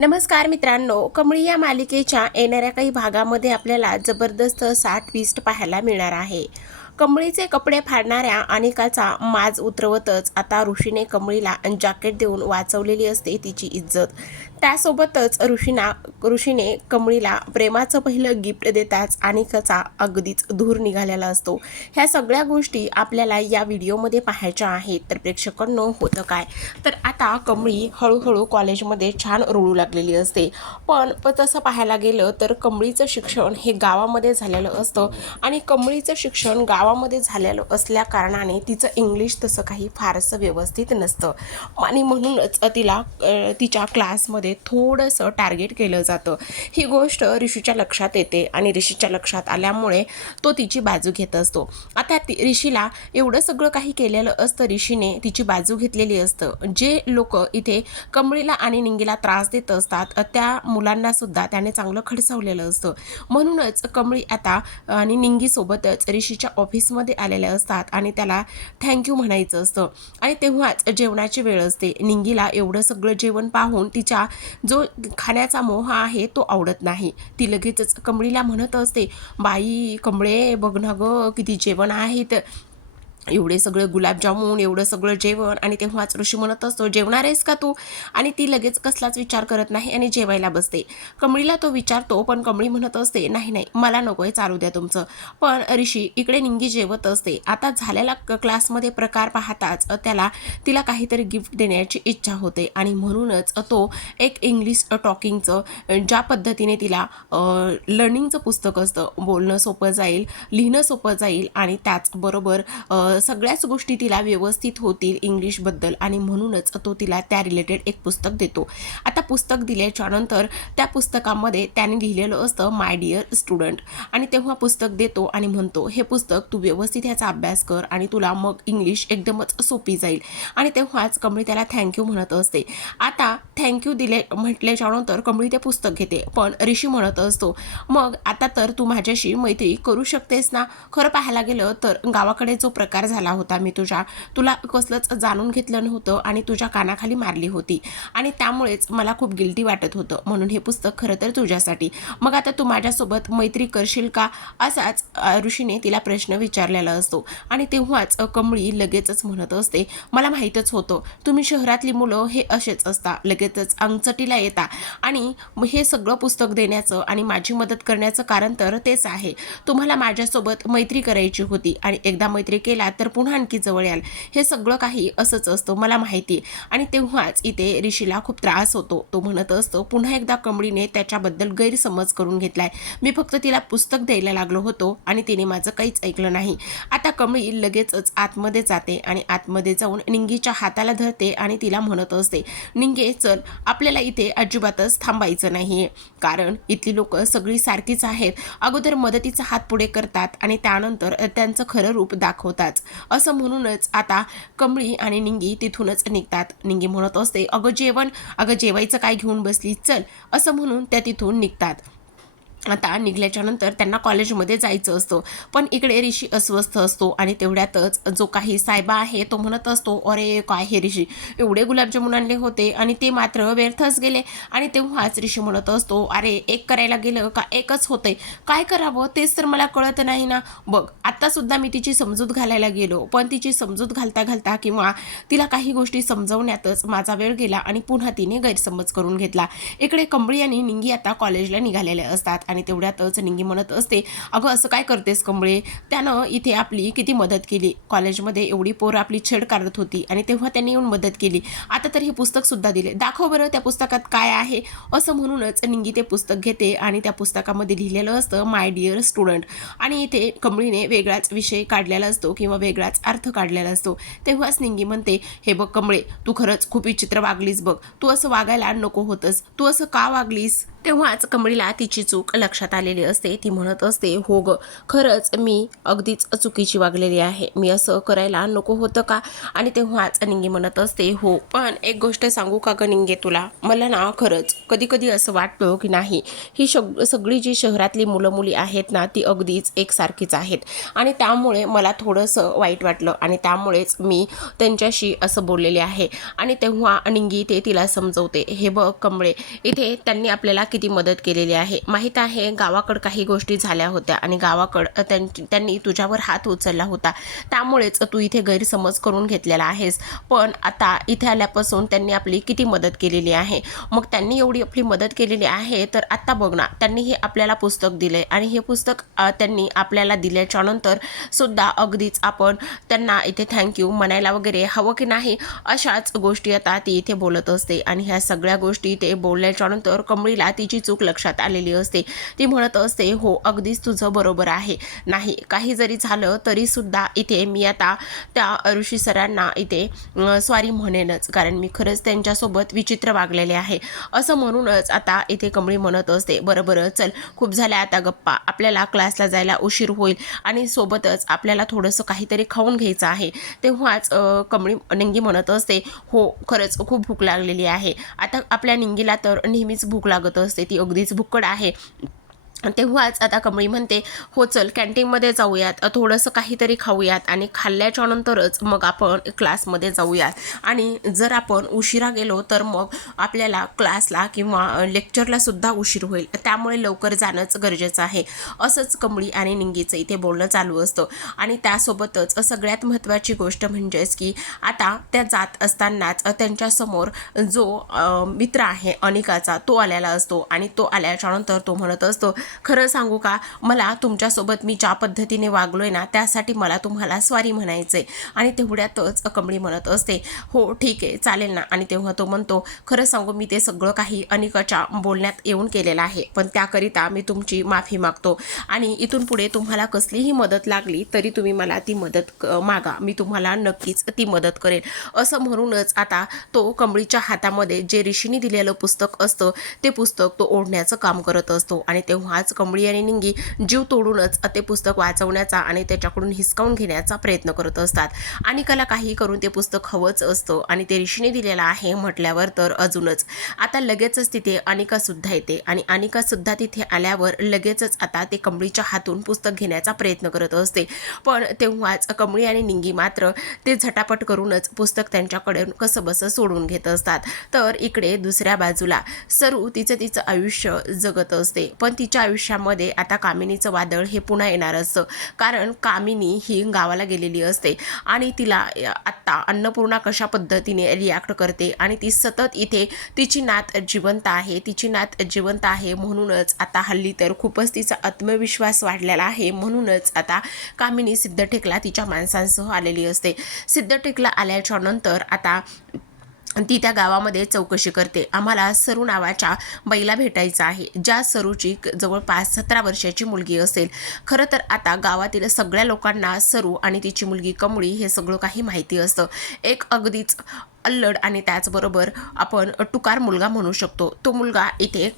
नमस्कार मित्रांनो कमळी या मालिकेच्या येणाऱ्या काही भागामध्ये आपल्याला जबरदस्त असा ट्विस्ट पाहायला मिळणार आहे. कमळीचे कपडे फाडणाऱ्या अनेकाचा माज उतरवतच आता ऋषीने कमळीला जॅकेट देऊन वाचवलेली असते तिची इज्जत. त्यासोबतच ऋषीना ऋषीने कमळीला प्रेमाचं पहिलं गिफ्ट देताच अनिकाचा अगदीच धूर निघालेला असतो. ह्या सगळ्या गोष्टी आपल्याला या व्हिडिओमध्ये पाहायच्या आहेत. तर प्रेक्षकांनो होतं काय? तर आता कमळी हळूहळू कॉलेजमध्ये छान रुळू लागलेली असते. पण प तसं पाहायला गेलं तर कमळीचं शिक्षण हे गावामध्ये झालेलं असतं. आणि कमळीचं शिक्षण गावामध्ये झालेलं असल्या कारणाने तिचं इंग्लिश तसं काही फारसं व्यवस्थित नसतं. आणि म्हणूनच तिला तिच्या क्लासमध्ये थोडंसं टार्गेट केलं जातं. ही गोष्ट ऋषीच्या लक्षात येते आणि ऋषीच्या लक्षात आल्यामुळे तो तिची बाजू घेत असतो. आता ती ऋषीला एवढं सगळं काही केलेलं असतं ऋषीने तिची बाजू घेतलेली असतं. जे लोक इथे कमळीला आणि निंगीला त्रास देत असतात त्या मुलांना सुद्धा त्याने चांगलं खडसावलेलं असतं. म्हणूनच कमळी आता आणि निंगीसोबतच ऋषीच्या ऑफिसमध्ये आलेल्या असतात आणि त्याला थँक्यू म्हणायचं असतं. आणि तेव्हाच जेवणाची वेळ असते. निंगीला एवढं सगळं जेवण पाहून तिच्या जो खाण्याचा मोह आहे तो आवडत नाही. ती लगेचच कमळीला म्हणत असते बाई कमळे बघ ना गं किती जेवण आहे तर एवढे सगळं गुलाबजामुन एवढं सगळं जेवण आणि तेव्हाच ऋषी म्हणत असतो जेवणार आहेस का तू? आणि ती लगेच कसलाच विचार करत नाही आणि जेवायला बसते. कमळीला तो विचारतो पण कमळी म्हणत असते नाही नाही मला नको आहे चालू द्या तुमचं. पण ऋषी इकडे निंगी जेवत असते. आता झालेला क- क्लासमध्ये प्रकार पाहताच त्याला तिला काहीतरी गिफ्ट देण्याची इच्छा होते आणि म्हणूनच तो एक इंग्लिश टॉकिंगचं ज्या पद्धतीने तिला लर्निंगचं पुस्तक असतं बोलणं सोपं जाईल लिहिणं सोपं जाईल आणि त्याचबरोबर सगळ्याच गोष्टी तिला व्यवस्थित होतील इंग्लिशबद्दल आणि म्हणूनच तो तिला त्या रिलेटेड एक पुस्तक देतो. आता पुस्तक दिल्याच्या नंतर त्या पुस्तकामध्ये त्याने लिहिलेलं असतं माय डिअर स्टुडंट आणि तेव्हा पुस्तक देतो आणि म्हणतो हे पुस्तक तू व्यवस्थित ह्याचा अभ्यास कर आणि तुला मग इंग्लिश एकदमच सोपी जाईल. आणि तेव्हाच कमळी त्याला थँक्यू म्हणत असते. आता थँक्यू दिले म्हटल्याच्यानंतर कमळी ते पुस्तक घेते. पण ऋषी म्हणत असतो मग आता तर तू माझ्याशी मैत्री करू शकतेस ना? खरं पाहायला गेलं तर गावाकडे जो प्रकार झाला होता मी तुझ्या तुला कसलंच जाणून घेतलं नव्हतं आणि तुझ्या कानाखाली मारली होती. आणि त्यामुळेच मला खूप गिल्टी वाटत होतं. म्हणून हे पुस्तक खरं तर तुझ्यासाठी. मग आता तू माझ्यासोबत मैत्री करशील का? असाच ऋषीने तिला प्रश्न विचारलेला असतो. आणि तेव्हाच कमळी लगेचच म्हणत असते मला माहीतच होतं. तुम्ही शहरातली मुलं हे असेच असता. लगेच लगेचच अंगचटीला येता. आणि हे सगळं पुस्तक देण्याचं आणि माझी मदत करण्याचं कारण तर तेच आहे. तुम्हाला माझ्यासोबत मैत्री करायची होती आणि एकदा मैत्री केला तर पुन्हा आणखी जवळ याल. हे सगळं काही असंच असतं मला माहिती आहे. आणि तेव्हाच इथे ऋषीला खूप त्रास होतो. तो म्हणत असतो पुन्हा एकदा कमळीने त्याच्याबद्दल गैरसमज करून घेतलाय. मी फक्त तिला पुस्तक द्यायला लागलो होतो आणि तिने माझं काहीच ऐकलं नाही. आता कमळी लगेचच आतमध्ये जाते आणि आतमध्ये जाऊन निंगीच्या हाताला धरते आणि तिला म्हणत असते निंगे चल. आपल्याला इथे अजिबातच थांबायचं नाही. कारण इथली लोक सगळी सारखीच आहेत. अगोदर मदतीचा हात पुढे करतात आणि त्यानंतर त्यांचं खरं रूप दाखवतात. असं म्हणूनच आता कमळी आणि निंगी तिथूनच निघतात. निंगी म्हणत असते अगं जेवण अगं जेवायचं काय घेऊन बसली? चल. असं म्हणून त्या तिथून निघतात. आता निघल्याच्यानंतर त्यांना कॉलेजमध्ये जायचं असतं. पण इकडे ऋषी अस्वस्थ असतो आणि तेवढ्यातच जो काही सायबा आहे तो म्हणत असतो अरे काय हे ऋषी? एवढे गुलाबजामुन आणले होते आणि ते मात्र व्यर्थच गेले. आणि तेव्हाच ऋषी म्हणत असतो अरे एक करायला गेलं का एकच होते काय करावं? तेच तर मला कळत नाही ना. बघ आत्तासुद्धा मी तिची समजूत घालायला गेलो पण तिची समजूत घालता घालता किंवा तिला काही गोष्टी समजवण्यातच माझा वेळ गेला आणि पुन्हा तिने गैरसमज करून घेतला. इकडे कंबळी आणि निंगी आता कॉलेजला निघालेले असतात आणि तेवढ्यातच निंगी म्हणत असते अगं असं काय करतेस कंबळे? त्यानं इथे आपली किती मदत केली. कॉलेजमध्ये एवढी पोरं आपली छेड काढत होती आणि तेव्हा त्यांनी येऊन मदत केली. आता तर हे पुस्तकसुद्धा दिले. दाखव बरं त्या पुस्तकात काय आहे. असं म्हणूनच निंगी ते पुस्तक घेते आणि त्या पुस्तकामध्ये लिहिलेलं असतं माय डिअर स्टुडंट आणि इथे कमळीने वेगळाच विषय काढलेला असतो किंवा वेगळाच अर्थ काढलेला असतो. तेव्हाच निंगी म्हणते हे बघ कमळे तू खरंच खूप विचित्र वागलीस बघ. तू असं वागायला नको होतंस. तू असं का वागलीस? तेव्हाच कमळीला तिची चूक लक्षात आलेली असते. ती म्हणत असते हो ग खरंच मी अगदीच चुकीची वागलेली आहे. मी असं करायला नको होतं का? आणि तेव्हाच निंगी म्हणत असते हो पण एक गोष्ट सांगू का ग निंगे तुला? मला ना खरंच कधी कधी असं वाटतं की नाही ही शग सगळी जी शहरातली मुलं मुली आहेत ना ती अगदीच एकसारखीच आहेत. आणि त्यामुळे मला थोडंसं वाईट वाटलं आणि त्यामुळेच मी त्यांच्याशी असं बोललेले आहे. आणि तेव्हा निंगी ते तिला समजवते हे बघ कमळे इथे त्यांनी आपल्याला किती मदत केलेली आहे? माहीत आहे गावाकडं काही गोष्टी झाल्या होत्या आणि गावाकडं त्यांची त्यांनी तुझ्यावर हात उचलला होता. त्यामुळेच तू इथे गैरसमज करून घेतलेला आहेस. पण आता इथे आल्यापासून त्यांनी आपली किती मदत केलेली आहे? मग त्यांनी एवढी आपली मदत केलेली आहे तर आत्ता बघ ना त्यांनी हे आपल्याला पुस्तक दिले आणि हे पुस्तक त्यांनी आपल्याला दिल्याच्या नंतर सुद्धा अगदीच आपण त्यांना इथे थँक्यू म्हणायला वगैरे हवं की नाही अशाच गोष्टी आता ती इथे बोलत असते. आणि ह्या सगळ्या गोष्टी ते बोलल्याच्या नंतर कमळीला तिची चूक लक्षात आलेली असते. ती म्हणत असते हो अगदीच तुझं बरोबर आहे. नाही काही जरी झालं तरी सुद्धा इथे मी आता त्या ऋषी सरांना इथे स्वारी म्हणेनच. कारण मी खरंच त्यांच्यासोबत विचित्र वागलेले आहे. असं म्हणूनच आता इथे कमळी म्हणत असते बरं बरं चल खूप झाल्या आता गप्पा. आपल्याला क्लासला जायला उशीर होईल आणि सोबतच आपल्याला थोडंसं काहीतरी खाऊन घ्यायचं आहे. तेव्हाच कमळी निंगी म्हणत असते हो खरंच खूप भूक लागलेली आहे. आता आपल्या निंगीला तर नेहमीच भूक लागत असते ती अगदीच भुक्कड आहे. तेव्हाच आता कमळी म्हणते हो चल कॅन्टीनमध्ये जाऊयात. थोडंसं काहीतरी खाऊयात आणि खाल्ल्याच्या नंतरच मग आपण क्लासमध्ये जाऊयात. आणि जर आपण उशिरा गेलो तर मग आपल्याला क्लासला किंवा लेक्चरला सुद्धा उशीर होईल. त्यामुळे लवकर जाणंच गरजेचं आहे. असंच कमळी आणि निंगीचं इथे बोलणं चालू असतं. आणि त्यासोबतच सगळ्यात महत्त्वाची गोष्ट म्हणजेच की आता त्या जात असतानाच त्यांच्यासमोर जो मित्र आहे अनिकाचा तो आलेला असतो. आणि तो आल्याच्यानंतर तो म्हणत असतो खरं सांगू का? मला तुमच्यासोबत मी ज्या पद्धतीने वागलो आहे ना त्यासाठी मला तुम्हाला स्वारी म्हणायचं आहे आणि तेवढ्यातच अकंबळी म्हणत असते हो ठीक आहे चालेल ना. आणि तेव्हा तो म्हणतो खरं सांगू मी ते सगळं काही अनिकाच्या बोलण्यात येऊन केलेलं आहे पण त्याकरिता मी तुमची माफी मागतो. आणि इथून पुढे तुम्हाला कसलीही मदत लागली तरी तुम्ही मला ती मदत मागा. मी तुम्हाला नक्कीच ती मदत करेन. असं म्हणूनच आता तो कमळीच्या हातामध्ये जे ऋषीने दिलेलं पुस्तक असतं ते पुस्तक तो ओढण्याचं काम करत असतो. आणि तेव्हा तेव्हाच कंबळी आणि निंगी जीव तोडूनच ते पुस्तक वाचवण्याचा आणि त्याच्याकडून हिसकावून घेण्याचा प्रयत्न करत असतात. अनिकाला काही करून ते पुस्तक हवंच असतं आणि ते ऋषीने दिलेलं आहे म्हटल्यावर तर अजूनच. आता लगेचच तिथे अनिकासुद्धा येते आणि अनिकासुद्धा तिथे आल्यावर लगेचच आता ते कंबळीच्या हातून पुस्तक घेण्याचा प्रयत्न करत असते. पण तेव्हाच कंबळी आणि निंगी मात्र ते झटापट करूनच पुस्तक त्यांच्याकडून कसं बसं सोडून घेत असतात. तर इकडे दुसऱ्या बाजूला सरू तिचं तिचं आयुष्य जगत असते. पण तिच्या आयुष्यामध्ये आता कामिनीचं वादळ हे पुन्हा येणार असतं कारण कामिनी ही गावाला गेलेली असते आणि तिला आत्ता अन्नपूर्णा कशा पद्धतीने रिॲक्ट करते आणि ती सतत इथे तिची नात जिवंत आहे तिची नात जिवंत आहे म्हणूनच आता हल्ली तर खूपच तिचा आत्मविश्वास वाढलेला आहे म्हणूनच आता कामिनी सिद्धटेकला तिच्या माणसांसह आलेली असते. सिद्धटेकला आल्याच्यानंतर आता ती त्या गावामध्ये चौकशी करते. आम्हाला सरू नावाच्या बैला भेटायचं आहे. ज्या सरूची क- जवळपास सतरा वर्षाची मुलगी असेल. खरं तर आता गावातील सगळ्या लोकांना सरू आणि तिची मुलगी कमळी हे सगळं काही माहिती असतं. एक अगदीच अल्लड आणि त्याचबरोबर आपण टुकार मुलगा म्हणू शकतो. तो मुलगा इथे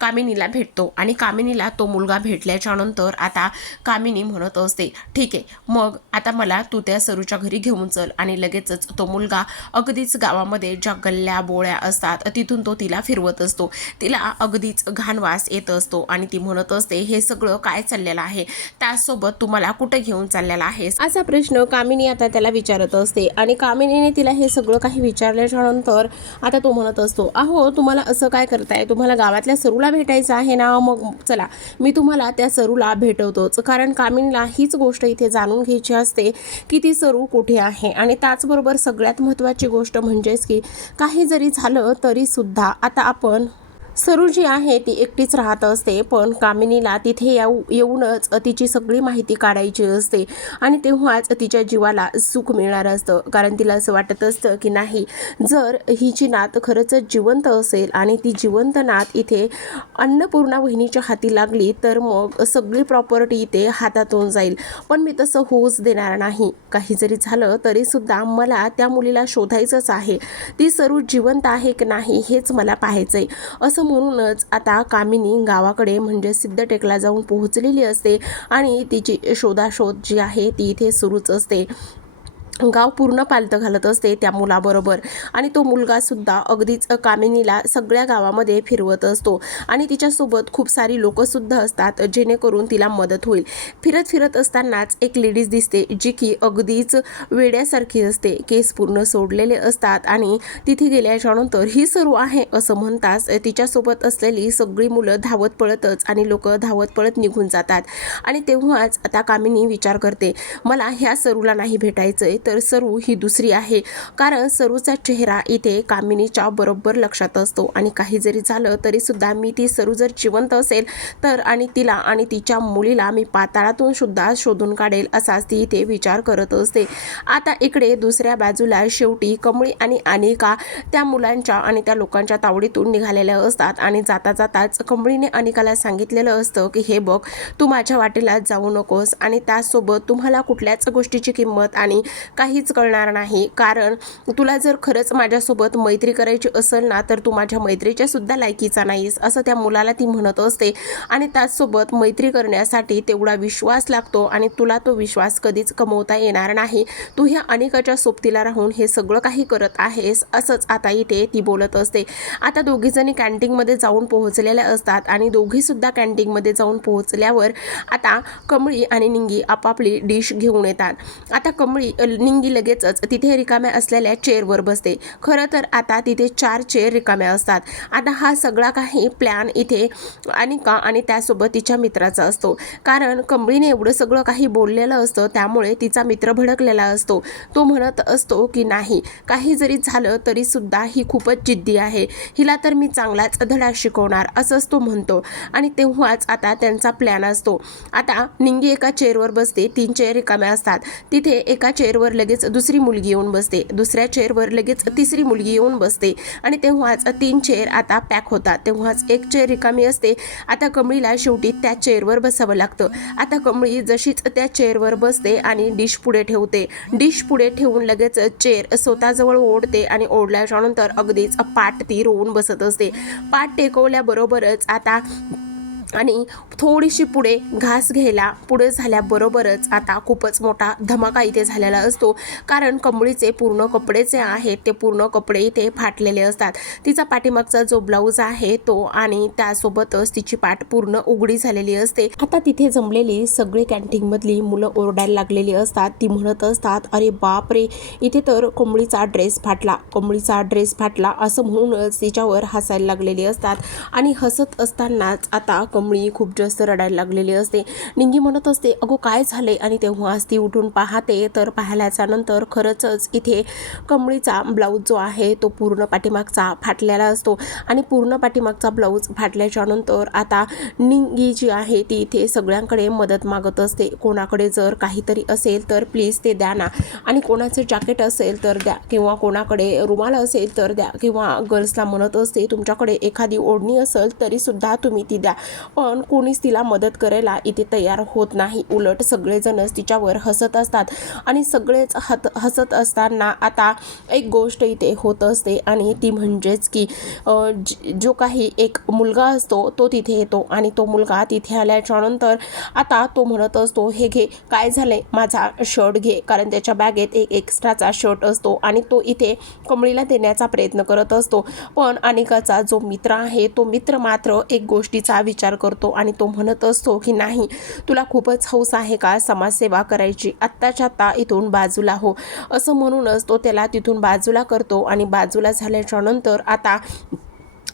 कामिनीला भेटतो आणि कामिनीला तो मुलगा भेटल्याच्यानंतर आता कामिनी म्हणत असते ठीक आहे मग आता मला तू त्या सरूच्या घरी घेऊन चल आणि लगेचच तो मुलगा अगदीच गावामध्ये ज्या गल्ल्या बोळ्या असतात तिथून तो तिला फिरवत असतो. तिला अगदीच घाणवास येत असतो आणि ती म्हणत असते हे सगळं काय चाललेलं आहे? त्याचसोबत तू मला कुठे घेऊन चाललेला आहेस? असा प्रश्न कामिनी आता त्याला विचारत असते आणि कामिनीने तिला हे सगळं काही विचारल्याच्यानंतर आता तो म्हणत असतो अहो तुम्हाला असं काय करताय? तुम्हाला गावातल्या सरूला भेटायचं आहे ना? मग चला मी तुम्हाला त्या सरूला भेटवतोच. कारण कामिनीला हीच गोष्ट इथे जाणून घ्यायची असते की ती सरू कुठे आहे. आणि त्याचबरोबर सगळ्यात महत्त्वाची गोष्ट म्हणजेच की काही जरी झालं तरीसुद्धा आता आपण सरू जी आहे ती एकटीच राहत असते पण कामिनीला तिथे येऊ येऊनच तिची सगळी माहिती काढायची असते आणि तेव्हाच तिच्या जीवाला सुख मिळणार असतं. कारण तिला असं वाटत असतं की नाही जर हिची नात खरंच जिवंत असेल आणि ती जिवंत नात इथे अन्नपूर्णा वहिनीच्या हाती लागली तर मग सगळी प्रॉपर्टी इथे हातातून जाईल. पण मी तसं होऊच देणार नाही. काही जरी झालं तरीसुद्धा मला त्या मुलीला शोधायचंच आहे. ती सरू जिवंत आहे की नाही हेच मला पाहायचं आहे असं असं म्हणूनच आता कामिनी गावाकडे म्हणजे सिद्धटेकला जाऊन पोहोचलेली असते आणि तिची शोधाशोध जी आहे ती इथे सुरूच असते. गाव पूर्ण पालतं घालत असते त्या मुलाबरोबर. आणि तो मुलगासुद्धा अगदीच कामिनीला सगळ्या गावामध्ये फिरवत असतो. आणि तिच्यासोबत खूप सारी लोकंसुद्धा असतात जेणेकरून तिला मदत होईल. फिरत फिरत असतानाच एक लेडीज दिसते जी की अगदीच वेड्यासारखी असते. केस पूर्ण सोडलेले असतात आणि तिथे गेल्याच्यानंतर ही सर्व आहे असं म्हणताच तिच्यासोबत असलेली सगळी मुलं धावत पळतच आणि लोक धावत पळत निघून जातात. आणि तेव्हाच आता कामिनी विचार करते मला ह्या सरूला नाही भेटायचंय तर सरू ही दुसरी आहे. कारण सरूचा चेहरा इथे कामिनीच्या बरोबर लक्षात असतो आणि काही जरी झालं तरी सुद्धा मी ती सरू जर जिवंत असेल तर आणि तिला आणि तिच्या मुलीला मी पाताळातून सुद्धा शोधून काढेल असाच ती इथे विचार करत असते. आता इकडे दुसऱ्या बाजूला शेवटी कमळी आणि अनिका त्या मुलांच्या आणि त्या लोकांच्या तावडीतून निघालेल्या असतात आणि जाता जाताच कमळीने अनिकाला सांगितलेलं असतं की हे बघ तू माझ्या वाटेला जाऊ नकोस आणि त्यासोबत तुम्हाला कुठल्याच गोष्टीची किंमत आणि काहीच कळणार नाही. कारण तुला जर खरंच माझ्यासोबत मैत्री करायची असेल ना तर तू माझ्या मैत्रीच्या सुद्धा लायकीचा नाहीस असं त्या मुलाला ती म्हणत असते. आणि त्याचसोबत मैत्री करण्यासाठी तेवढा विश्वास लागतो आणि तुला तो विश्वास कधीच कमवता येणार नाही. तू ह्या अनेकाच्या सोबतीला राहून हे सगळं काही करत आहेस असंच आता इथे ती बोलत असते. आता दोघीजणी कॅन्टीनमध्ये जाऊन पोहोचलेल्या असतात आणि दोघीसुद्धा कॅन्टीनमध्ये जाऊन पोहोचल्यावर आता कमळी आणि निंगी आपापली डिश घेऊन येतात. आता कमळी निंगी लगेचच तिथे रिकाम्या असलेल्या चेअरवर बसते. खरं तर आता तिथे चार चेअर रिकाम्या असतात. आता हा सगळा काही प्लॅन इथे अनिका आणि त्यासोबत तिच्या मित्राचा असतो. कारण कंबळीने एवढं सगळं काही बोललेलं असतं त्यामुळे तिचा मित्र भडकलेला असतो. तो म्हणत असतो की नाही काही जरी झालं तरी सुद्धा ही खूपच जिद्दी आहे. हिला तर मी चांगलाच धडा शिकवणार असंच तो म्हणतो. आणि तेव्हाच आता त्यांचा प्लॅन असतो. आता निंगी एका चेअरवर बसते तीन चेअर रिकाम्या असतात. तिथे एका चेअरवर लगेच दुसरी मुलगी येऊन बसते. दुसऱ्या चेअरवर लगेच तिसरी मुलगी येऊन बसते. आणि तेव्हाच तीन चेअर आता पॅक होतात. तेव्हाच एक चेअर रिकामी असते. आता कमळीला शेवटी त्या चेअरवर बसावं लागतं. आता कमळी जशीच त्या चेअरवर बसते आणि डिश पुढे ठेवते. डिश पुढे ठेवून लगेच चेअर स्वतःजवळ ओढते आणि ओढल्याच्यानंतर अगदीच पाठ ती रोवून बसत असते. पाठ टेकवल्याबरोबरच आता आणि थोडीशी पुढे घास घ्यायला पुढे झाल्याबरोबरच आता खूपच मोठा धमाका इथे झालेला असतो. कारण कमळीचे पूर्ण कपडे जे आहेत ते पूर्ण कपडे इथे फाटलेले असतात. तिचा पाठीमागचा जो ब्लाऊज आहे तो आणि त्यासोबतच तिची पाठ पूर्ण उघडी झालेली असते. आता तिथे जमलेली सगळी कॅन्टीनमधली मुलं ओरडायला लागलेली असतात. ती म्हणत असतात अरे बाप रे इथे तर कोंबडीचा ड्रेस फाटला. कोंबडीचा ड्रेस फाटला असं म्हणूनच तिच्यावर हसायला लागलेली असतात. आणि हसत असतानाच आता कमळी खूप जास्त रडायला लागलेली असते. निंगी म्हणत असते अगो काय झाले आणि तेव्हाच ती उठून पाहते. तर पाहिल्याच्या नंतर खरंच इथे कमळीचा ब्लाऊज जो आहे तो पूर्ण पाठीमागचा फाटलेला असतो. आणि पूर्ण पाठीमागचा ब्लाऊज फाटल्याच्या नंतर आता निंगी जी आहे ती इथे सगळ्यांकडे मदत मागत असते. कोणाकडे जर काहीतरी असेल तर प्लीज ते द्या ना. आणि कोणाचं जॅकेट असेल तर द्या. किंवा कोणाकडे रुमाल असेल तर द्या. किंवा गर्ल्सला म्हणत असते तुमच्याकडे एखादी ओढणी असेल तरीसुद्धा तुम्ही ती द्या. पण कोणीच तिला मदत करायला इथे तयार होत नाही. उलट सगळेजणच तिच्यावर हसत असतात आणि सगळेच हत हसत असताना आता एक गोष्ट इथे होत असते आणि ती म्हणजेच की जो काही एक मुलगा असतो तो तिथे येतो आणि तो मुलगा तिथे आल्याच्यानंतर आता तो म्हणत असतो हे घे काय झालंय? माझा शर्ट घे. कारण त्याच्या बॅगेत एक एक्स्ट्राचा शर्ट असतो आणि तो इथे कमळीला देण्याचा प्रयत्न करत असतो. पण अनिकाचा जो मित्र आहे तो मित्र मात्र एक गोष्टीचा विचार करतो आणि तो म्हणत असतो की नाही तुला खूपच हौस आहे का समाजसेवा करायची? आत्ताच्या आत्ता इथून बाजूला हो. असं म्हणूनच तो त्याला तिथून बाजूला करतो आणि बाजूला झाल्याच्यानंतर आता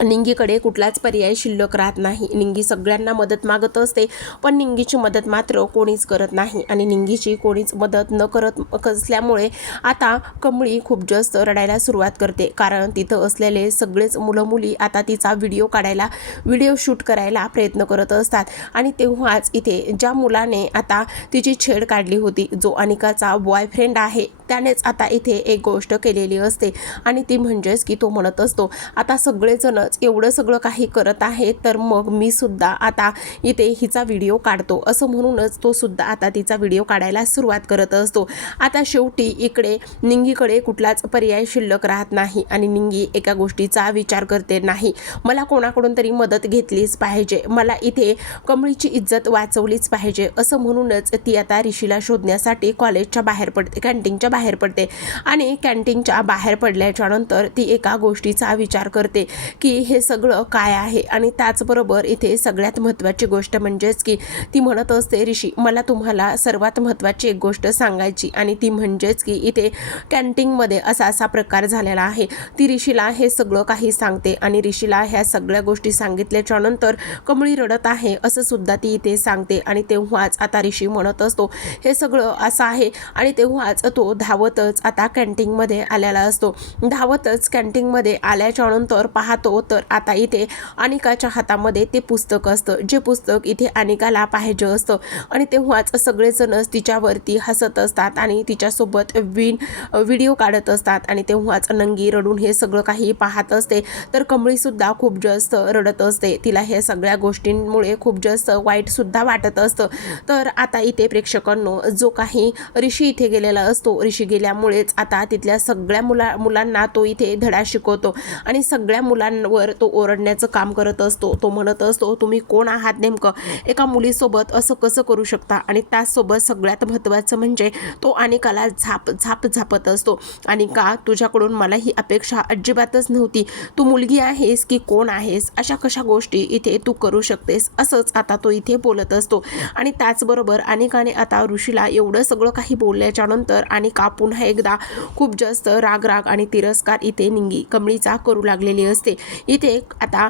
निंगीकडे कुठलाच पर्याय शिल्लक राहत नाही. निंगी सगळ्यांना मदत मागत असते पण निंगीची मदत मात्र कोणीच करत नाही आणि निंगीची कोणीच मदत न करत असल्यामुळे आता कमळी खूप जास्त रडायला सुरुवात करते. कारण तिथं असलेले सगळेच मुलं मुली आता तिचा व्हिडिओ काढायला व्हिडिओ शूट करायला प्रयत्न करत असतात. आणि तेव्हाच इथे ज्या मुलाने आता तिची छेड काढली होती जो अनिकाचा बॉयफ्रेंड आहे त्यानेच आता इथे एक गोष्ट केलेली असते. आणि ती म्हणजेच की तो म्हणत असतो आता सगळेजणच एवढं सगळं काही करत आहे तर मग मी सुद्धा आता इथे हिचा व्हिडिओ काढतो. असं म्हणूनच तो सुद्धा आता तिचा व्हिडिओ काढायला सुरुवात करत असतो. आता शेवटी इकडे निंगीकडे कुठलाच पर्याय शिल्लक राहत नाही आणि निंगी एका गोष्टीचा विचार करते नाही मला कोणाकडून तरी मदत घेतलीच पाहिजे. मला इथे कमळीची इज्जत वाचवलीच पाहिजे. असं म्हणूनच ती आता ऋषीला शोधण्यासाठी कॉलेजच्या बाहेर पडते कॅन्टीनच्या बाहेर बाहेर पडते. आणि कॅन्टीनच्या बाहेर पडल्याच्या नंतर ती एका गोष्टीचा विचार करते की हे सगळं काय आहे? आणि त्याचबरोबर इथे सगळ्यात महत्त्वाची गोष्ट म्हणजेच की ती म्हणत असते ऋषी मला तुम्हाला सर्वात महत्त्वाची एक गोष्ट सांगायची आणि ती म्हणजेच की इथे कॅन्टीनमध्ये असा असा प्रकार झालेला आहे. ती ऋषीला हे सगळं काही सांगते आणि ऋषीला ह्या सगळ्या गोष्टी सांगितल्याच्या नंतर कमळी रडत आहे असं सुद्धा ती इथे सांगते. आणि तेव्हाच आता ऋषी म्हणत असतो हे सगळं असं आहे. आणि तेव्हाच तो धावतच आता कॅन्टीनमध्ये आलेला असतो. धावतच कॅन्टीनमध्ये आल्याच्यानंतर पाहतो तर आता इथे अनिकाच्या हातामध्ये ते पुस्तक असतं. जे पुस्तक इथे अनिकाला पाहिजे असतं. आणि तेव्हाच सगळेजणच तिच्यावरती हसत असतात आणि तिच्यासोबत विन व्हिडिओ काढत असतात. आणि तेव्हाच नंगी रडून हे सगळं काही पाहत असते. तर कमळीसुद्धा खूप जास्त रडत असते. तिला हे सगळ्या गोष्टींमुळे खूप जास्त वाईटसुद्धा वाटत असतं. तर आता इथे प्रेक्षकांनो जो काही ऋषी इथे गेलेला असतो ऋषी गेल्यामुळेच आता तिथल्या सगळ्या मुला मुलांना तो इथे धडा शिकवतो. आणि सगळ्या मुलांवर तो ओरडण्याचं काम करत असतो तो म्हणत असतो तुम्ही कोण आहात नेमकं? एका मुलीसोबत असं कसं करू शकता? आणि त्याचसोबत सगळ्यात महत्त्वाचं म्हणजे तो अनिकाला झाप झाप झापत असतो. आणि का तुझ्याकडून मला ही अपेक्षा अजिबातच नव्हती. तू मुलगी आहेस की कोण आहेस? अशा कशा गोष्टी इथे तू करू शकतेस? असंच आता तो इथे बोलत असतो. आणि त्याचबरोबर अनेकाने आता ऋषीला एवढं सगळं काही बोलल्याच्यानंतर आणि का पुन्हा एकदा खूप जास्त राग राग आणि तिरस्कार इथे निंगी कमळीचा करू लागलेली असते. इथे आता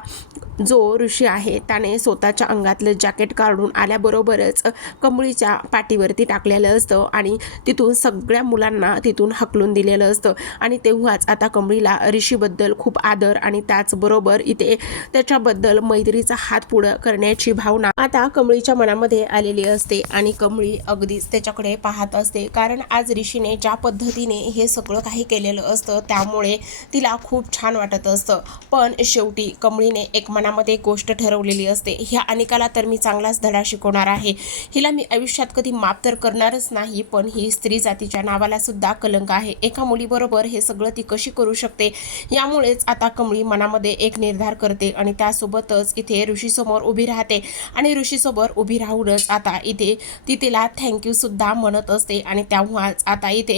जो ऋषी आहे त्याने स्वतःच्या अंगातलं जॅकेट काढून आल्याबरोबरच कमळीच्या पाठीवरती टाकलेलं असतं आणि तिथून सगळ्या मुलांना तिथून हकलून दिलेलं असतं. आणि तेव्हाच आता कमळीला ऋषीबद्दल खूप आदर आणि त्याचबरोबर इथे त्याच्याबद्दल मैत्रीचा हात पुढं करण्याची भावना आता कमळीच्या मनामध्ये आलेली असते आणि कमळी अगदीच त्याच्याकडे पाहत असते. कारण आज ऋषीने ज्या पद्धतीने हे सगळं काही केलेलं असतं त्यामुळे तिला खूप छान वाटत असतं. पण शेवटी कमळीने एक मनामध्ये गोष्ट ठरवलेली असते. ह्या अनिकाला तर मी चांगलाच धडा शिकवणार आहे. हिला मी आयुष्यात कधी माफ तर करणारच नाही पण ही स्त्री जातीच्या नावाला सुद्धा कलंक आहे. एका मुलीबरोबर हे सगळं ती कशी करू शकते? यामुळेच आता कमळी मनामध्ये एक निर्धार करते आणि त्यासोबतच इथे ऋषीसमोर उभी राहते. आणि ऋषीसमोर उभी राहूनच आता इथे ती तिला थँक्यू सुद्धा म्हणत असते आणि तेव्हाच आता इथे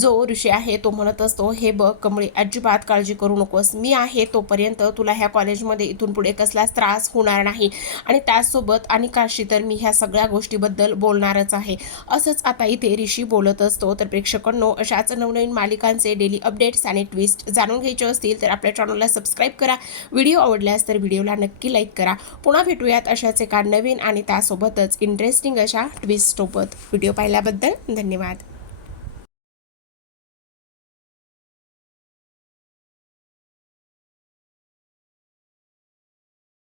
जो ऋषी आहे तो म्हणत असतो हे बघ कमळी अजिबात काळजी करू नकोस. मी आहे तोपर्यंत तुला ह्या कॉलेजमध्ये इथून पुढे कसलाच त्रास होणार नाही. आणि त्याचसोबत आणि काशी तर मी ह्या सगळ्या गोष्टीबद्दल बोलणारच आहे. असंच आता इथे ऋषी बोलत असतो. तर प्रेक्षकांनो अशाच नवनवीन मालिकांचे डेली अपडेट्स आणि ट्विस्ट जाणून घ्यायचे असतील तर आपल्या चॅनलला सबस्क्राईब करा. व्हिडिओ आवडल्यास तर व्हिडिओला नक्की लाईक करा. पुन्हा भेटूयात अशाच एका नवीन आणि त्यासोबतच इंटरेस्टिंग अशा ट्विस्टसोबत व्हिडिओ पाहिल्याबद्दल धन्यवाद.